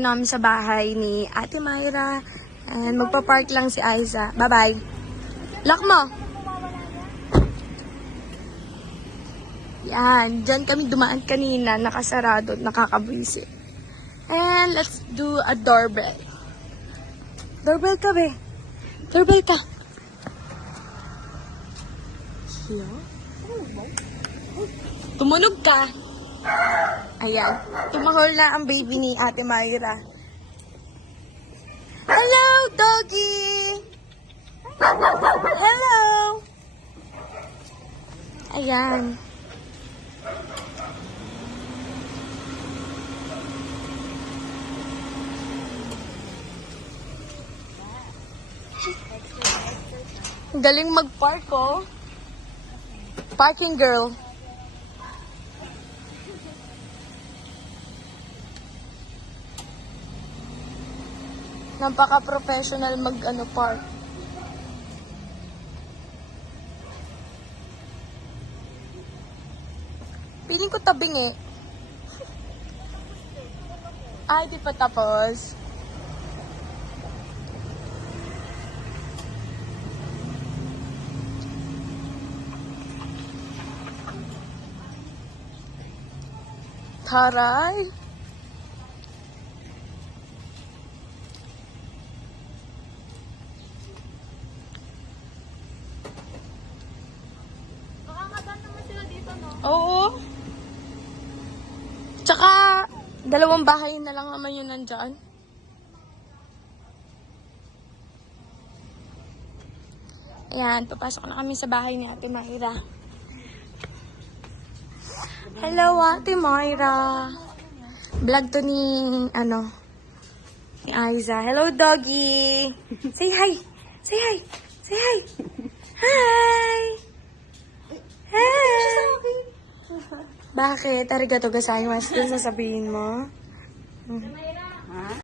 Namin sa bahay ni Ate Myra. And magpa-park lang si Aiza. Bye-bye. Lock mo! Yan. Diyan kami dumaan kanina. Nakasarado. Nakakabwisi. And let's do a doorbell. Doorbell ka, be. Doorbell ka. Hello? Tumunog ka. Ayan. Tumahol na ang baby ni Ate Myra. Hello, doggy! Hello! Ayan. Galing mag-park, oh. Parking girl. Napaka-professional park. Piling ko tabing eh. Ay, di pa tapos. Taray. Oo. Tsaka, 2 bahay na lang naman yun nandyan. Ayan, papasok na kami sa bahay ni Ate Myra. Hello, Ate Myra. Vlog to ni Aiza. Hello, doggy. Say hi. Say hi. Say hi. Hi. Hi. Bakit? Arigato gozaimasu. Sasabihin mo?